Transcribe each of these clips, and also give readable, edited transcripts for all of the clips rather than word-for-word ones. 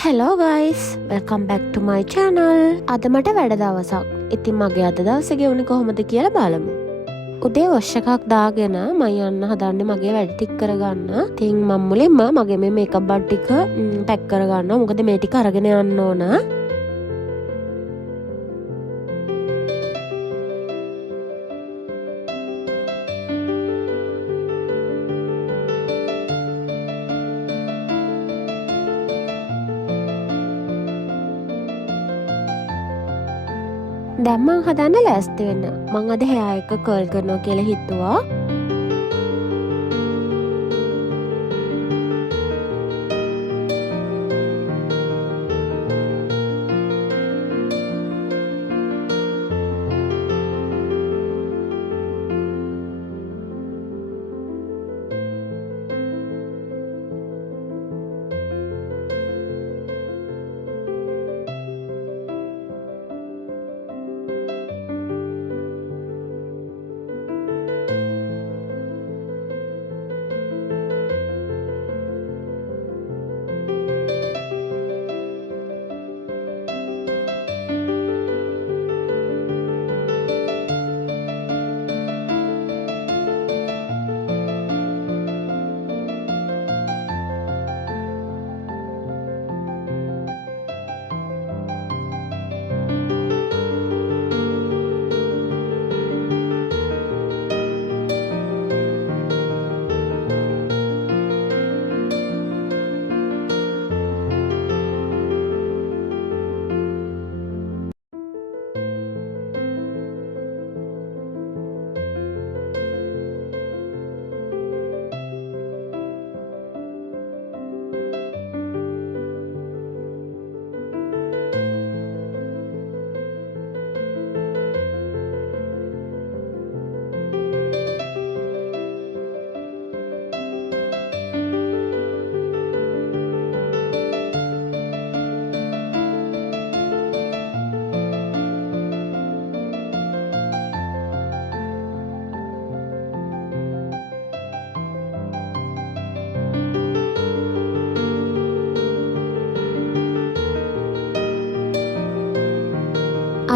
Hello guys, welcome back to my channel. අද මට වැඩ දවසක්. ඉතින් මගේ අද දවසේ ගෙවුනේ කොහොමද කියලා බලමු. උදේ වොෂ් එකක් දාගෙන මම යන්න හදන්නේ මගේ වැඩ ටික කරගන්න. ඉතින් මම මුලින්ම මගේ මේ මේකප් බඩ් ටික පැක් කරගන්නවා. මොකද මේ ටික අරගෙන යන්න ඕන. දැන් මං හදන්න ලෑස්ති වෙන්න. මං අද hair එක curl කරනවා කියලා හිතුවා.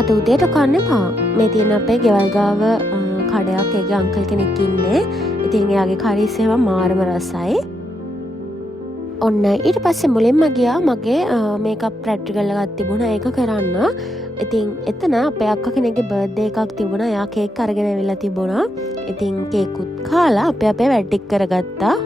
අද උදේට කන්න එපා. මේ තියෙන අපේ ගෙවල් ගාව කඩයක් ඒකේ අංකල් කෙනෙක් ඉන්නේ. ඉතින් එයාගේ කරීස් එහෙම මාරම රසයි. ඔන්න ඊට පස්සේ මුලින්ම ගියා මගේ මේකප් ප්‍රැක්ටිකල් එකක් තිබුණා ඒක කරන්න. ඉතින් එතන අපේ අක්කා කෙනෙක්ගේ බර්ත්ඩේ එකක් තිබුණා. එයා කේක් අරගෙන ඇවිල්ලා තිබුණා. ඉතින් කේකුත් කාලා අපේ වැඩ ටික කරගත්තා.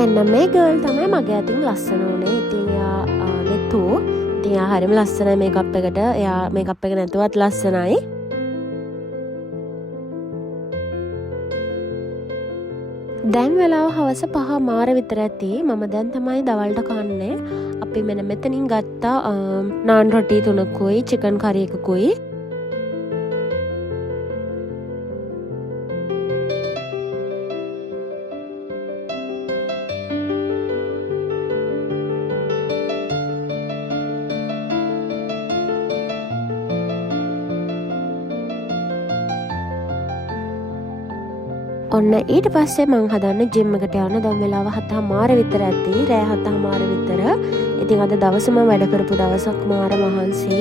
මෙන්න මේ ගර්ල් තමයි මගේ අතින් ලස්සන උනේ. ඉතින් එයා නෙතු. ඉතින් එයා හරිම ලස්සනයි මේකප් එකට. එයා මේකප් එක නැතුවත් ලස්සනයි. දැන් වෙලාව හවස 5:00 විතර ඇති. මම දැන් තමයි දවල්ට කන්නේ. අපි මෙන්න මෙතනින් ගත්තා නාන් රොටි 3කුයි චිකන් කරි එකකුයි. ඔන්න ඊට පස්සේ මං හදන්නේ ජිම් එකට යන්න. දැන් වෙලාව 7:00 විතර ඇති. රෑ 7:00 විතර. ඉතින් අද දවසම වැඩ කරපු දවසක් මාර මහන්සි.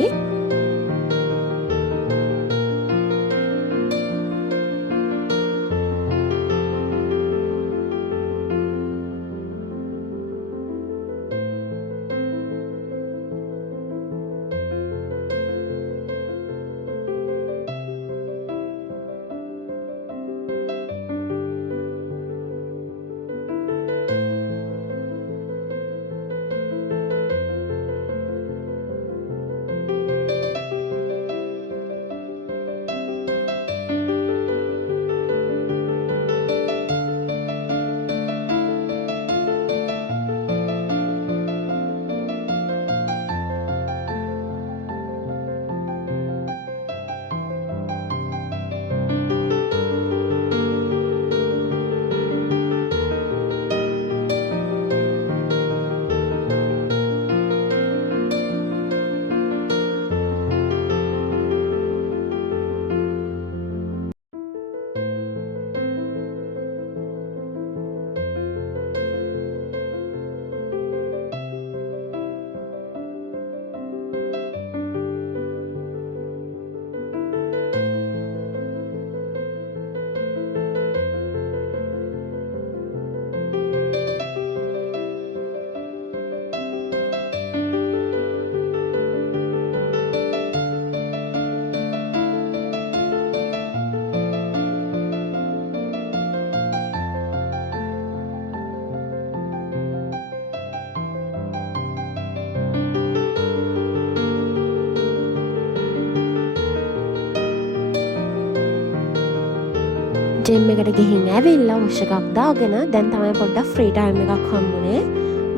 ජිම් එකට ගිහින් ඇවිල්ලා වොෂ් එකක් දාගෙන දැන් තමයි පොඩ්ඩක් ෆ්‍රී ටයිම් එකක් හම්බුනේ.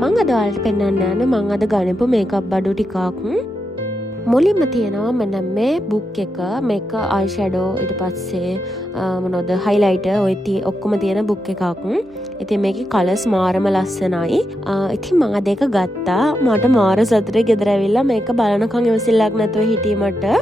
මං අද ඔයාලට පෙන්වන්න යන්නේ මං අද ගණපු මේකප් බඩු ටිකක්. මුලින්ම තියෙනවා මෙන්න මේ බුක් එක. මේක අයි ෂැඩෝ ඊට පස්සේ මොනවද හයිලයිටර් ඔය ඔක්කොම තියෙන බුක් එකක්. ඉතින් මේකේ කලර්ස් මාරම ලස්සනයි. ඉතින් මම අද ඒක ගත්තා. මට මාර සතුටේ ගෙදර ඇවිල්ලා මේක බලනකම් ඉවසිල්ලක් නැතුව හිටියේ මට.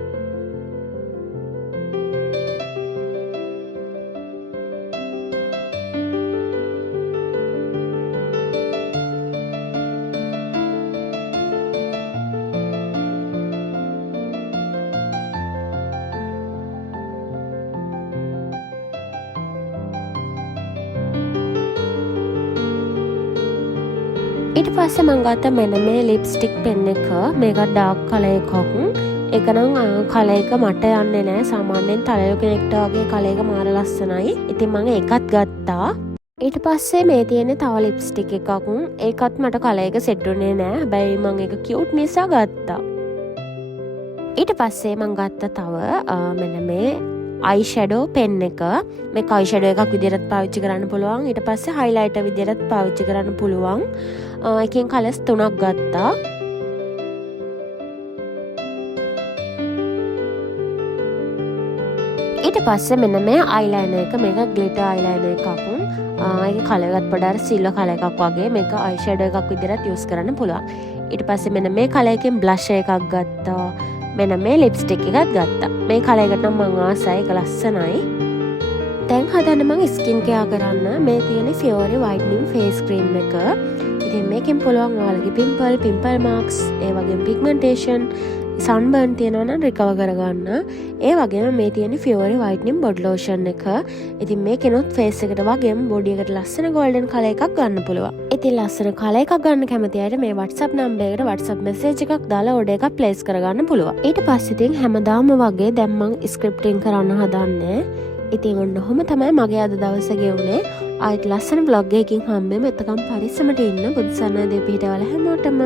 ඊට පස්සේ මම ගත්තා මෙන්න මේ ලිප්ස්ටික් පෙන් එක. මේක ඩාර්ක් කලර් එකක්. ඒක නම් කලර් එක මට යන්නේ නැහැ. සාමාන්‍යයෙන් තලයෝ කෙනෙක්ට වගේ කලර් එක මාර ලස්සනයි. ඉතින් මම ඒකත් ගත්තා. ඊට පස්සේ මේ තියෙන්නේ තව ලිප්ස්ටික් එකක්. ඒකත් මට කලර් එක සෙට් වුණේ නැහැ. හැබැයි මම ඒක කියුට් නිසා ගත්තා. ඊට පස්සේ මම ගත්තා තව මෙන්න මේ අයි ෂැඩෝ පෙන් එක. මේක අයි ෂැඩෝ එකක් විදිහට පාවිච්චි කරන්න පුළුවන්. ඊට පස්සේ හයිලයිටර් විදිහට පාවිච්චි කරන්න පුළුවන්. එකෙන් කලර්ස් 3ක් ගත්තා. ඊට පස්සේ මෙන්න මේ අයිලයිනර් එක. මේක ග්ලිටර් අයිලයිනර් එකක්. ඒකේ කලර් එකත් පොඩ්ඩක් සිල්වර් කලර් එකක් වගේ. මේක අයි ෂැඩෝ එකක් විදිහට යූස් කරන්න පුළුවන්. ඊට පස්සේ මෙන්න මේ කලර් එකෙන් බ්ලෂ් එකක් ගත්තා. මෙන්න මේ ලිප්ස්ටික් එකත් ගත්තා. මේ කලර් එකට නම් මම ආසයි. ඒක ලස්සනයි. දැන් හදන්න මම ස්කින් කෙයා කරන්න මේ තියෙන ෆියෝරි වයිටනින් ෆේස් ක්‍රීම් එක. ඉතින් මේකෙන් පුළුවන් ඔයාලගේ පිම්පල් මාක්ස්, ඒ වගේම පිග්මන්ටේෂන්, සන්බර්න් තියෙනවා නම් රිකවර් කරගන්න. ඒ වගේම මේ තියෙන ෆියෝරි වයිටනින් බොඩි ලෝෂන් එක. ඉතින් මේකෙනොත් ෆේස් එකට වගේම බොඩි එකට ලස්සන ගෝල්ඩන් කලර් එකක් ගන්න පුළුවන්. ඉතින් ලස්සන කලර් එකක් ගන්න කැමති අයට මේ WhatsApp නම්බර් එකට WhatsApp මැසේජ් එකක් දාලා ඕඩර් එකක් ප්ලේස් කරගන්න පුළුවන්. ඊට පස්සේ ඉතින් හැමදාම වගේ දැන් මම ස්ක්‍රිප්ටින් කරන්න හදන්නේ. ඉතින් ඔන්න ඔහොම තමයි මගේ අද දවස ගෙවුනේ. ආයෙත් ලස්සන vlog එකකින් හම්බෙමු. එතකම් පරිස්සමට ඉන්න. බුදු සරණයි දෙපිටවල හැමෝටම.